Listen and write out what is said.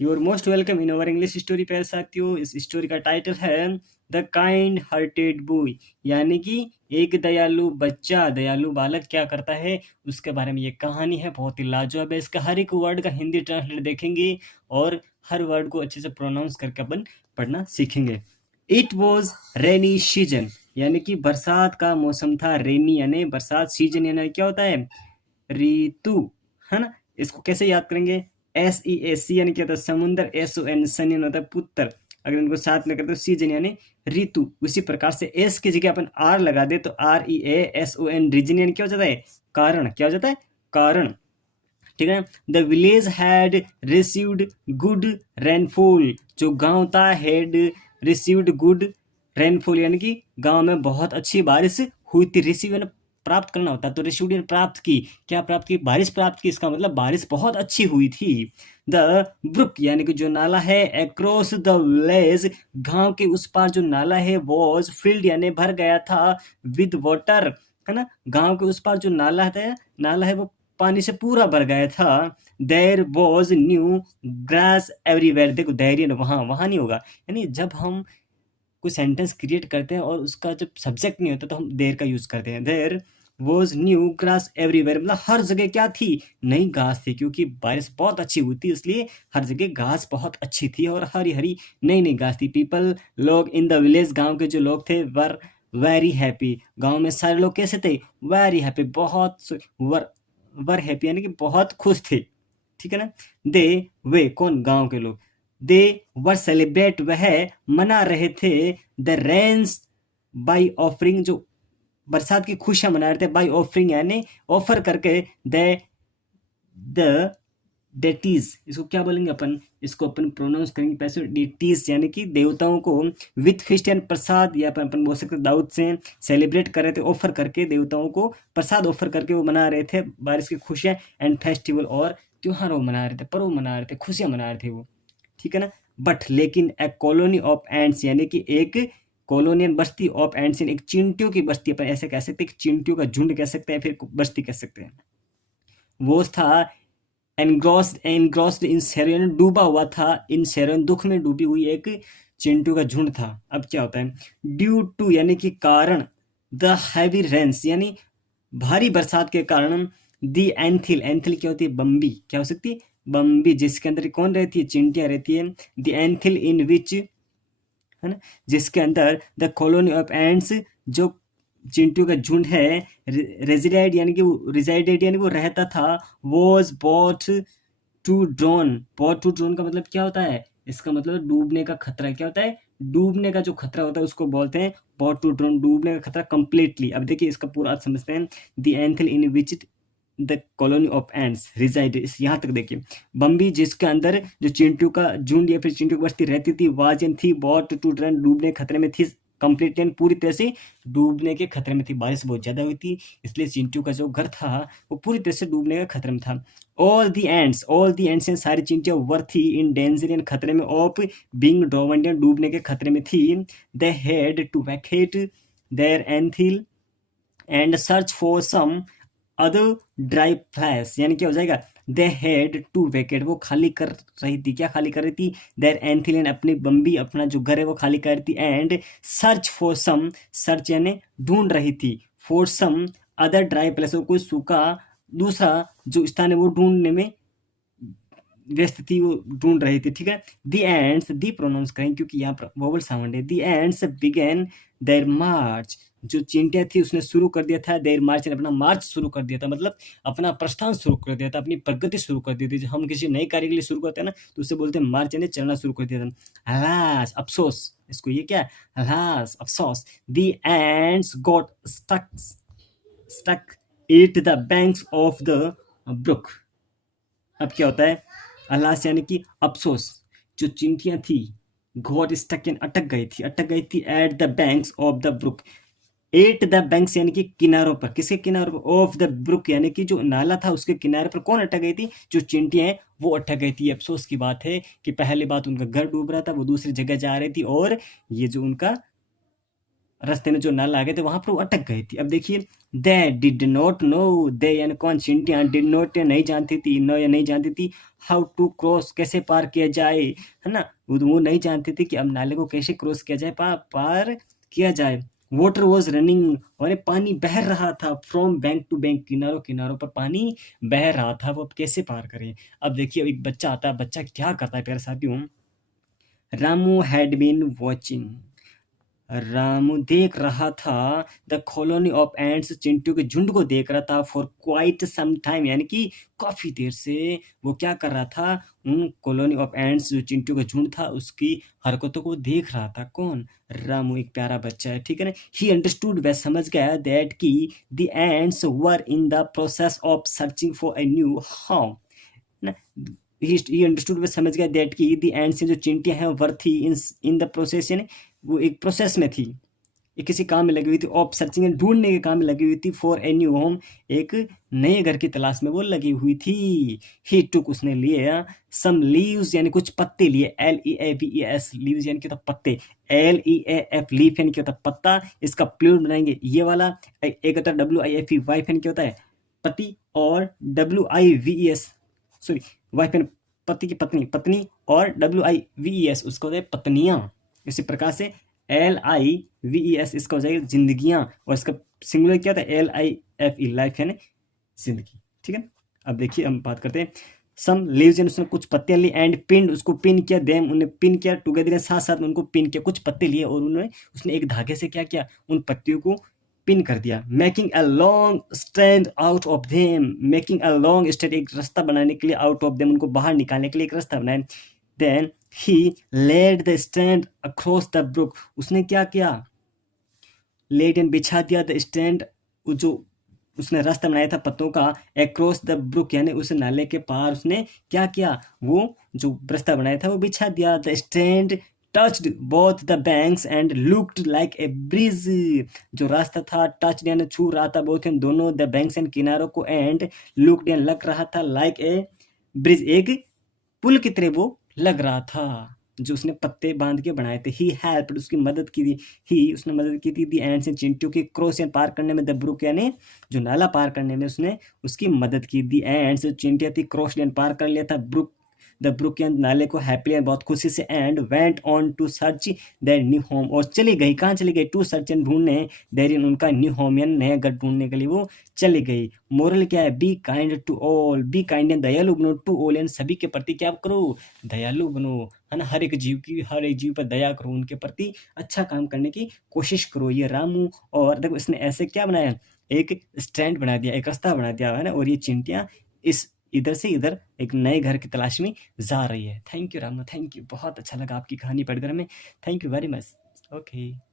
Your most welcome in our English story पे साथियों। इस स्टोरी का टाइटल है द काइंड हार्टेड बॉय, यानी कि एक दयालु बच्चा, दयालु बालक क्या करता है उसके बारे में ये कहानी है। बहुत ही लाजवाब है। इसका हर एक वर्ड का हिंदी ट्रांसलेट देखेंगे और हर वर्ड को अच्छे से प्रोनाउंस करके अपन पढ़ना सीखेंगे। इट वॉज रेनी सीजन, यानी कि बरसात का मौसम था। रेनी यानी बरसात, सीजन यानी क्या होता है, ऋतु, है ना। इसको कैसे याद करेंगे, SEAC यानी क्या होता है समुद्र, SON सन यानी होता है पुत्र। अगर इनको साथ में करते तो सीजन यानी ऋतु। उसी प्रकार से एस की जगह अपन आर लगा दे तो REASON रीजन यानी क्या हो जाता है, कारण। क्या हो जाता है, कारण। ठीक है। The village had received good rainfall, जो गांव था हैड रिसीव्ड गुड रेनफॉल, यानी कि गांव में बहुत अच्छी बारिश हुई थी। रिसीव यानी प्राप्त करना होता है, तो रिसीव्ड यानी प्राप्त की। क्या प्राप्त की, बारिश प्राप्त की। इसका मतलब बारिश बहुत अच्छी हुई थी। द ब्रुक यानी कि जो नाला है, अक्रॉस द विलेज, गांव के उस पार जो नाला है, वॉज फिल्ड यानी भर गया था, विद वाटर, है ना। गांव के उस पार जो नाला है वो पानी से पूरा भर गया था। There was new grass everywhere. देखो देयर वहां नहीं होगा, यानी जब हम कोई सेंटेंस क्रिएट करते हैं और उसका जब सब्जेक्ट नहीं होता तो हम देयर का यूज करते हैं। There was new grass everywhere, मतलब हर जगह क्या थी, नई घास थी। क्योंकि बारिश बहुत अच्छी हुई थी इसलिए हर जगह घास बहुत अच्छी थी और हरी हरी नई नई घास थी। पीपल, लोग इन द विलेज, गांव के जो लोग थे, वर वेरी हैप्पी, गांव में सारे लोग कैसे थे, वेरी हैप्पी, बहुत वर हैप्पी यानी कि बहुत खुश थे। ठीक है ना। दे, वे कौन, गांव के लोग, दे वर सेलिब्रेट, वह मना रहे थे, द रेन्स बाई ऑफरिंग, जो बरसात की खुशियां मना रहे थे, बाई ऑफरिंग यानी ऑफर करके, द डेटीज, इसको क्या बोलेंगे अपन, इसको अपन प्रोनाउंस करेंगे पैसे डेटीज, यानी कि देवताओं को, विथ फिस्ट एंड प्रसाद, या अपन बोल सकते दाऊद से सेलिब्रेट कर रहे थे, ऑफर करके, देवताओं को प्रसाद ऑफर करके वो मना रहे थे बारिश की खुशियां। एंड फेस्टिवल, और त्योहार वो मना रहे थे, पर्व मना रहे थे, खुशियां मना रहे थे वो। ठीक है ना। बट लेकिन ए कॉलोनी ऑफ एंड्स, यानी कि एक कॉलोनियन बस्ती, ऑफ एंड्स एक चींटियों की बस्ती, अपन ऐसे कह सकते हैं, चींटियों का झुंड कह सकते हैं, फिर बस्ती कह सकते हैं। वो था एनग्रॉस्ड इन सैरोन, डूबा हुआ था, इन सैरोन, दुख में डूबी हुई एक चिंटू का झुंड था। अब क्या होता है, ड्यू टू यानी कि कारण, द हैवी रेन्स यानी भारी बरसात के कारण, दी एंथिल, एंथिल क्या होती है, बम्बी, क्या हो सकती है, बम्बी, जिसके अंदर कौन रहती है, चिंटियां रहती है। द एंथिल इन विच, है ना, जिसके अंदर द कॉलोनी ऑफ एंड्स, जो चिंटू का झुंड है, रेजिडेड यानी कि वो रिजाइडेड यानी वो रहता था, was about to drown. About to drown का मतलब क्या होता है, इसका मतलब डूबने का खतरा। क्या होता है, डूबने का जो खतरा होता है उसको बोलते हैं बॉट टू ड्रोन, डूबने का खतरा कंप्लीटली। अब देखिए इसका पूरा अर्थ समझते हैं। The anthill in which the colony of ants resided, यहाँ तक देखिए। बम्बी, जिसके अंदर जो चिंटू का झुंड या फिर चिंटू की बस्ती रहती थी, वाजन थी, बॉट टू ड्रन, डूबने के खतरे में थी, कंप्लीट एंड पूरी तरह से डूबने के खतरे में थी। बारिश बहुत ज्यादा हुई थी इसलिए चिंटू का जो घर था वो पूरी तरह से डूबने के खतरे में था। ऑल दी एंड्स एंड सारी चिंटियां वर थी इन डेंजर यानी खतरे में, ऑफ बीइंग ड्रोवन यानी डूबने के खतरे में थी। They had to vacate their anthill and search for some other dry place, यानी क्या हो जाएगा, दे हैड टू वैकेट, वो खाली कर रही थी। क्या खाली कर रही थी, देयर एंथिल यानी अपनी बम्बी, अपना जो घर है वो खाली कर रही थी। And search for some, search यानी ढूंढ रही थी, for some other dry place, कोई सूखा दूसरा जो स्थान है वो ढूंढने में व्यस्त थी, वो ढूंढ रही थी। ठीक है। दी एंड्स, दी प्रोनाउंस करें क्योंकि यहाँ पर वोवल साउंड है। दी एंड्स बिगेन देयर मार्च, जो चिंटिया थी उसने शुरू कर दिया था, देयर मार्च ने अपना मार्च शुरू कर दिया था, मतलब अपना प्रस्थान शुरू कर दिया था, अपनी प्रगति शुरू कर दी थी। जब हम किसी नए कार्य के लिए शुरू करते हैं ना तो उसे बोलते हैं मार्च, यानी चलना शुरू कर दिया था। अलास, अफसोस, इसको ये क्या, अलास, अफसोस। The ants got stuck at the banks of the brook. अब क्या होता है, अलास यानी कि अफसोस, जो चिंटियां थी, गॉट स्टक यानी अटक गई थी at the banks of the brook, at the banks यानी कि किनारों पर, किसके किनारों पर, ऑफ द ब्रुक यानी कि जो नाला था उसके किनारे पर कौन अटक गई थी, जो चिंटियां हैं वो अटक गई थी। अफसोस की बात है कि पहले बात उनका घर डूब रहा था, वो दूसरी जगह जा रही थी, और ये जो उनका रास्ते में जो नाला आ गए थे वहां पर वो अटक गई थी। अब देखिए, दे डिड नॉट नो, दे यानी कौन, चिंटियां, डिड नॉट नहीं जानती थी, नो या नहीं जानती थी, हाउ टू क्रॉस कैसे पार किया जाए, है ना, वो नहीं जानती थी कि अब नाले को कैसे क्रॉस किया जाए, पार किया जाए। वाटर वॉज रनिंग, और पानी बह रहा था, फ्रॉम बैंक टू बैंक, किनारों किनारों पर पानी बह रहा था, वो अब कैसे पार करें। अब देखिए, एक बच्चा आता है, बच्चा क्या करता है प्यारे साथियों, Ramu had been watching, Ramu देख रहा था, द कॉलोनी ऑफ एंड्स, चिंटू के झुंड को देख रहा था, फॉर क्वाइट सम टाइम, यानी कि काफी देर से वो क्या कर रहा था, उन कॉलोनी ऑफ एंड्स जो चिंटू का झुंड था उसकी हरकतों को देख रहा था। कौन, रामू, एक प्यारा बच्चा है, ठीक है ना। ही अंडरस्टूड, वह समझ गया, दैट की the ants were in the process of searching for a new home ना। ही अंडरस्टूड, वह समझ गया, दैट की द एंड्स जो चिंटियां हैं वर थी इन द प्रोसेस, यानी वो एक प्रोसेस में थी, ये किसी काम में लगी हुई थी, ऑफ सर्चिंग, ढूंढने के काम में लगी हुई थी, फॉर ए न्यू होम, एक नए घर की तलाश में वो लगी हुई थी। ही टुक, उसने लिए, सम लीव्स यानी कुछ पत्ते लिए, LEAVES, लीव्स यानी क्या होता पत्ते, LEAF लीफ यानी क्या होता पत्ता, इसका प्लूरल बनाएंगे ये वाला, एक होता है WIFE, वाइफ यानी क्या होता है पति, और WIVES, सॉरी, वाइफ यानी पति की पत्नी, पत्नी, और WIVES उसको होता है पत्नियां। इसी प्रकार से LIVES इसका हो जाएगा जिंदगियां, और इसका सिंगुलर क्या था, LIFE, लाइफ यानी जिंदगी, ठीक है। अब देखिए हम बात करते हैं, सम लीव्स यानी उसने कुछ पत्तियां ली, एंड पिन, उसको पिन किया, देम उन्हें पिन किया, टुगेदर साथ साथ में उनको पिन किया, कुछ पत्ते लिए और उन्होंने उसने एक धागे से क्या किया, उन पत्तियों को पिन कर दिया। Making a long strand out of them, making a long strand, एक रास्ता बनाने के लिए, आउट ऑफ देम, उनको बाहर निकालने के लिए एक रास्ता बनाया। Then he laid the stand across the brook, उसने क्या किया, लेड एंड बिछा दिया, द स्टैंड, जो उसने रास्ता बनाया था पत्तों का, अक्रॉस द ब्रुक यानी उस नाले के पार उसने क्या किया, वो जो रास्ता बनाया था वो बिछा दिया। The stand touched both the banks and looked like a bridge, जो रास्ता था टच यानी छू रहा था बोथ इन दोनों, द बैंक्स एंड किनारों को, एंड लुक्ड यानी लग रहा था, लाइक ए ब्रिज, एक पुल की तरह वो लग रहा था, जो उसने पत्ते बांध के बनाए थे। ही हेल्प्ड, उसकी मदद की थी, ही उसने मदद की थी, दी एंड्स एंड चिंटू की क्रॉस यानी पार करने में, द ब्रुक यानी जो नाला पार करने में उसने उसकी मदद की। दी एंड्स चिंटिया थी, क्रॉस यानी पार कर लिया था ब्रुक, द ब्रुक यानी नाले को, हैप्पीली बहुत खुशी से, and went on to search their new home, और चली गई, कहाँ चली गई, टू सर्च एंड ढूंढने, देयर इन उनका न्यू होम यानी नया घर ढूंढने के लिए वो चली गई। मोरल क्या है, be kind to all, be kind and दयालु बनो, टू ऑल यानी सभी के प्रति क्या करो, दयालु बनो, है ना, हर एक जीव पर दया करो, उनके प्रति अच्छा काम करने की कोशिश करो। ये रामू, और देखो इसने ऐसे क्या बनाया, एक स्टैंड बना दिया, एक रास्ता बना दिया, है ना, और ये चिंटियां इस इधर से इधर एक नए घर की तलाश में जा रही है। Thank you Ramu, thank you, बहुत अच्छा लगा आपकी कहानी पढ़कर हमें, thank you very much. Okay.